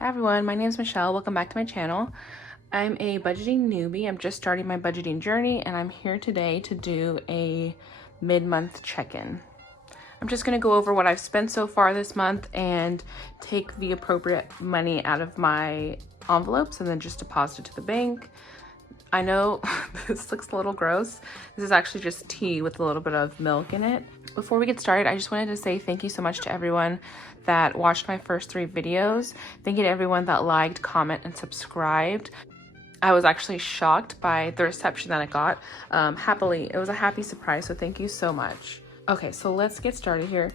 Hi everyone, my name is Michelle. Welcome back to my channel. I'm a budgeting newbie. I'm just starting my budgeting journey and I'm here today to do a mid-month check-in. I'm just going to go over what I've spent so far this month and take the appropriate money out of my envelopes and then just deposit it to the bank. I know this looks a little gross. This is actually just tea with a little bit of milk in it. Before we get started, I just wanted to say thank you so much to everyone that watched my first 3 videos. Thank you to everyone that liked, comment, and subscribed. I was actually shocked by the reception that I got. It was a happy surprise, so thank you so much. Okay, so let's get started here.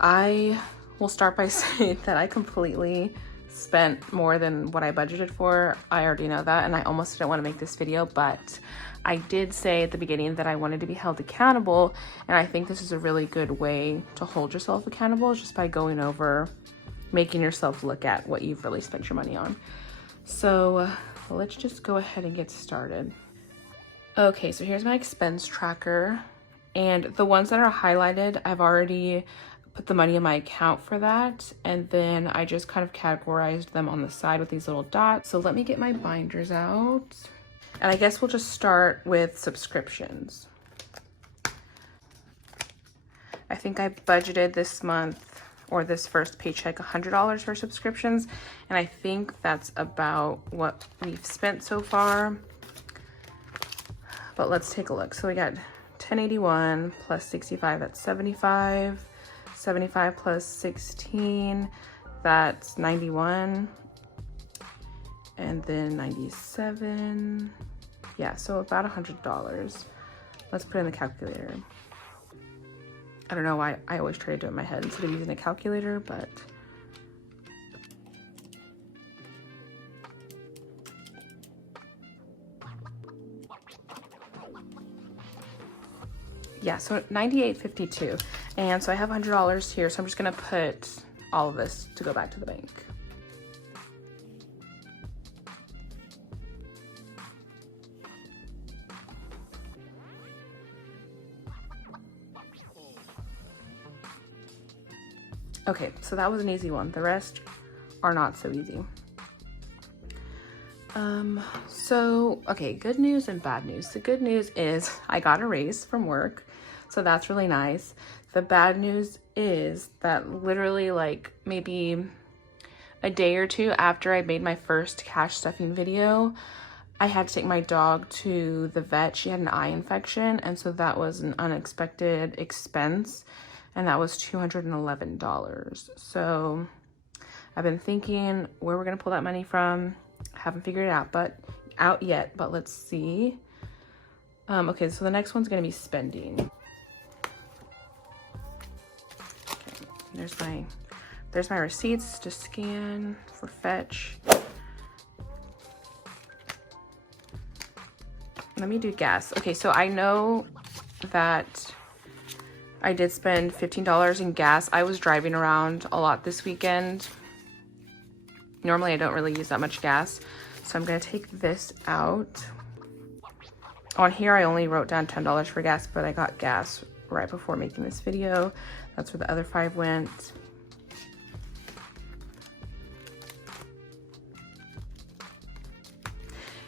I will start by saying that I completely spent more than what I budgeted for. I already know that, and I almost didn't want to make this video, but I did say at the beginning that I wanted to be held accountable, and I think this is a really good way to hold yourself accountable, just by going over, making yourself look at what you've really spent your money on. So let's just go ahead and get started. Okay, so here's my expense tracker, and the ones that are highlighted, I've already put the money in my account for that, and then I just kind of categorized them on the side with these little dots. So let me get my binders out, and I guess we'll just start with subscriptions. I think I budgeted this month, or this first paycheck, $100 for subscriptions, and I think that's about what we've spent so far. But let's take a look. So we got 1081 plus 65, that's 75. 75 plus 16, that's 91, and then 97. Yeah, so about $100. Let's put in the calculator. I don't know why I always try to do it in my head instead of using a calculator, but yeah, so $98.52, and so I have $100 here, so I'm just gonna put all of this to go back to the bank. Okay, so that was an easy one. The rest are not so easy. Okay, good news and bad news. The good news is I got a raise from work, so that's really nice. The bad news is that literally like maybe a day or two after I made my first cash stuffing video, I had to take my dog to the vet. She had an eye infection, and so that was an unexpected expense, and that was $211. So I've been thinking where we're gonna pull that money from. Haven't figured it out yet, but let's see. Okay, so the next one's gonna be spending. Okay, there's my receipts to scan for fetch. Let me do gas. Okay, so I know that I did spend $15 in gas. I was driving around a lot this weekend. Normally I don't really use that much gas, so I'm gonna take this out. On here I only wrote down $10 for gas, but I got gas right before making this video. That's where the other 5 went.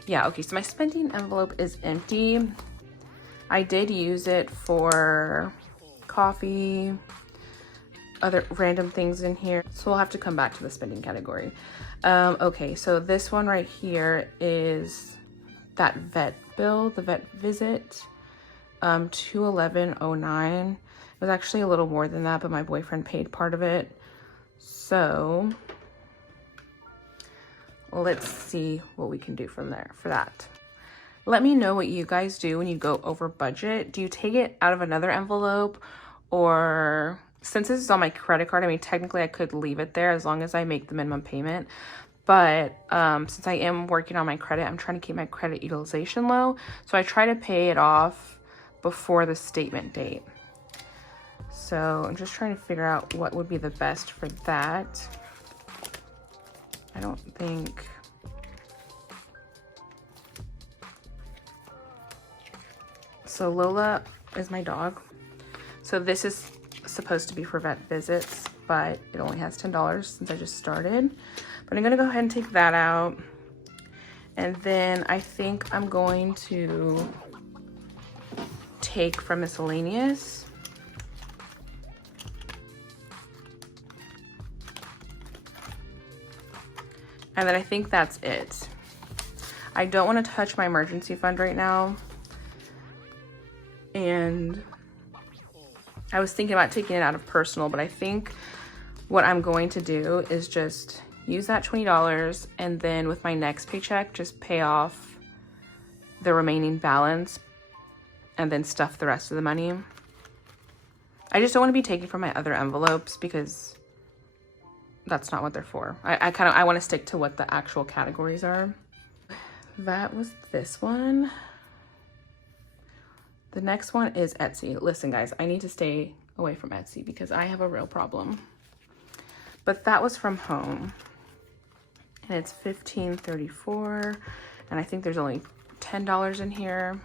Yeah, okay, so my spending envelope is empty. I did use it for coffee, other random things in here, so we'll have to come back to the spending category. Okay, so this one right here is that vet bill, the vet visit, $211.09. It was actually a little more than that, but my boyfriend paid part of it. So let's see what we can do from there for that. Let me know what you guys do when you go over budget. Do you take it out of another envelope, or since this is on my credit card, I mean, technically I could leave it there as long as I make the minimum payment. But since I am working on my credit, I'm trying to keep my credit utilization low. So I try to pay it off before the statement date. So I'm just trying to figure out what would be the best for that. I don't think... So Lola is my dog. So this is supposed to be for vet visits, but it only has $10 since I just started. But I'm gonna go ahead and take that out. And then I think I'm going to take from miscellaneous. And then I think that's it. I don't want to touch my emergency fund right now. And I was thinking about taking it out of personal, but I think what I'm going to do is just use that $20 and then with my next paycheck, just pay off the remaining balance and then stuff the rest of the money. I just don't want to be taking from my other envelopes because that's not what they're for. I want to stick to what the actual categories are. That was this one. The next one is Etsy. Listen guys, I need to stay away from Etsy because I have a real problem. But that was from home. And it's $15.34. And I think there's only $10 in here.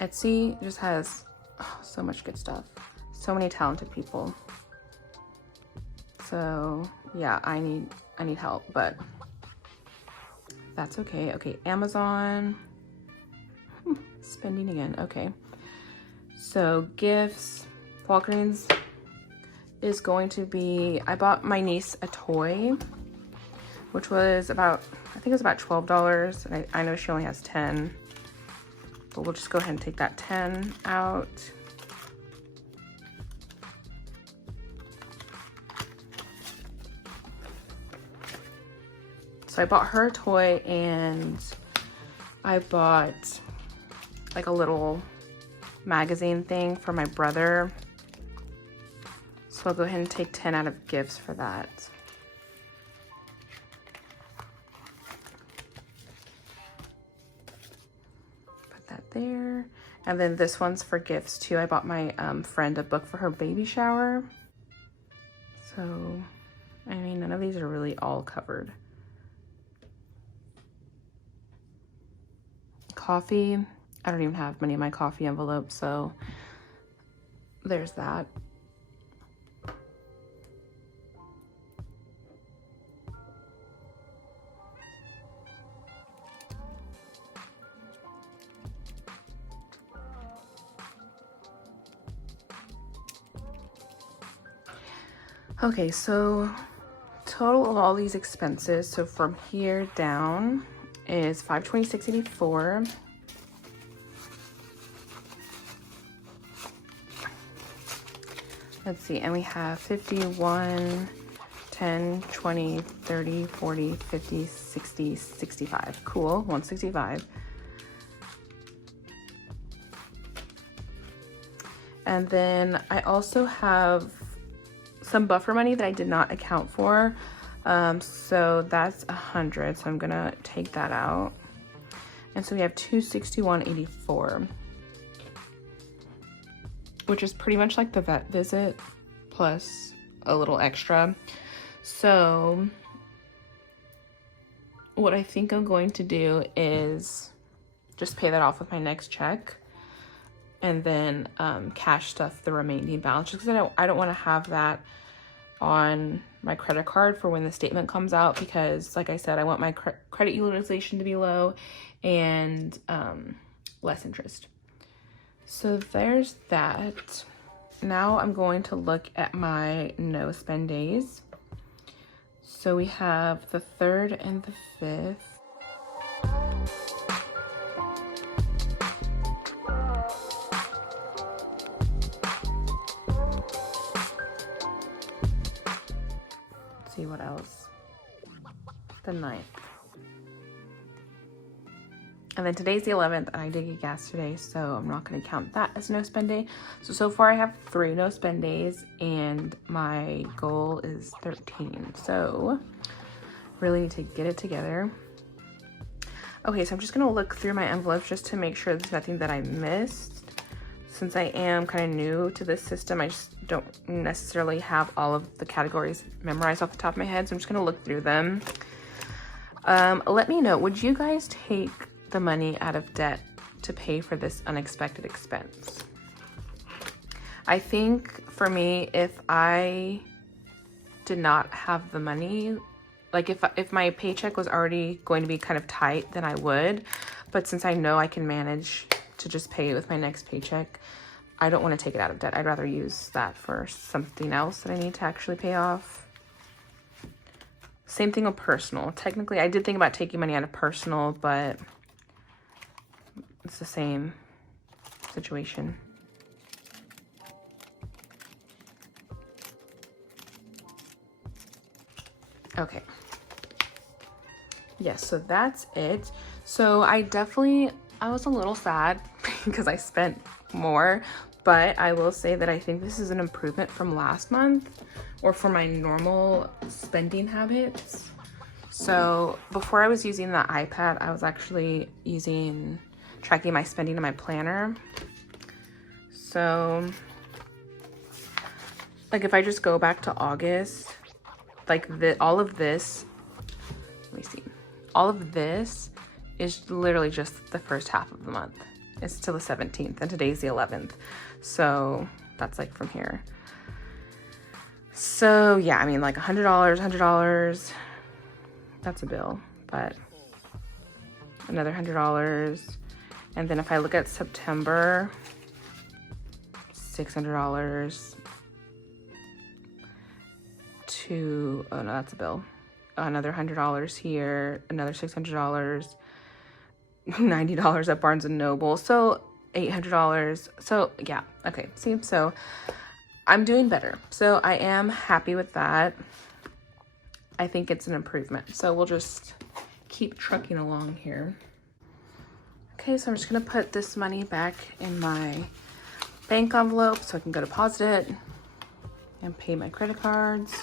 Etsy just has so much good stuff. So many talented people. So yeah, I need help, but that's okay. Okay, Amazon. Spending again. Okay. So gifts, Walgreens is going to be, I bought my niece a toy, which was about, I think it was about $12. And I know she only has 10. But we'll just go ahead and take that 10 out. So I bought her a toy and I bought like a little magazine thing for my brother. So I'll go ahead and take 10 out of gifts for that. There. And then this one's for gifts too. I bought my friend a book for her baby shower. So, I mean, none of these are really all covered. Coffee. I don't even have many of my coffee envelopes, so there's that. Okay, so total of all these expenses, so from here down is $526.84. Let's see, and we have 51, 10, 20, 30, 40, 50, 60, 65. Cool, 165. And then I also have some buffer money that I did not account for. So that's 100. So I'm gonna take that out. And so we have 261.84, which is pretty much like the vet visit plus a little extra. So what I think I'm going to do is just pay that off with my next check and then cash stuff the remaining balance, just because I don't want to have that on my credit card for when the statement comes out, because like I said, I want my credit utilization to be low and less interest. So there's that. Now I'm going to look at my no spend days. So we have the 3rd and the 5th. Let's see what else. The 9th. And then today's the 11th, and I did get gas today, so I'm not going to count that as no spend day. So far I have 3 no spend days, and my goal is 13. So really need to get it together. Okay, so I'm just going to look through my envelopes just to make sure there's nothing that I missed. Since I am kind of new to this system, I just don't necessarily have all of the categories memorized off the top of my head, so I'm just going to look through them. Let me know, would you guys take the money out of debt to pay for this unexpected expense? I think for me, if I did not have the money, like if my paycheck was already going to be kind of tight, then I would. But since I know I can manage to just pay it with my next paycheck, I don't want to take it out of debt. I'd rather use that for something else that I need to actually pay off. Same thing with personal. Technically, I did think about taking money out of personal, but it's the same situation. Okay. Yes, so that's it. So I was a little sad because I spent more, but I will say that I think this is an improvement from last month, or for my normal spending habits. So before I was using the iPad, I was actually tracking my spending in my planner. So like if I just go back to August, like all of this, let me see. All of this is literally just the first half of the month. It's till the 17th and today's the 11th. So that's like from here. So yeah, I mean like $100, that's a bill, but another $100. And then if I look at September, $600 to, oh no, that's a bill. Another $100 here, another $600, $90 at Barnes and Noble, so $800. So yeah, okay, see, so I'm doing better. So I am happy with that. I think it's an improvement. So we'll just keep trucking along here. Okay, so I'm just gonna put this money back in my bank envelope so I can go deposit it and pay my credit cards.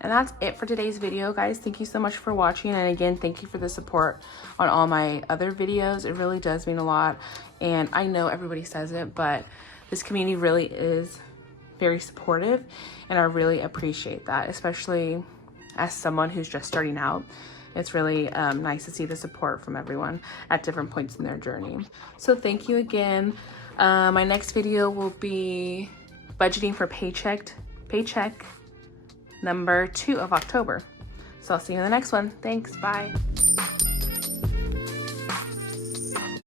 And that's it for today's video, guys. Thank you so much for watching. And again, thank you for the support on all my other videos. It really does mean a lot. And I know everybody says it, but this community really is very supportive. And I really appreciate that, especially as someone who's just starting out. It's really nice to see the support from everyone at different points in their journey. So thank you again. My next video will be budgeting for paycheck number 2 of October. So I'll see you in the next one. Thanks, bye.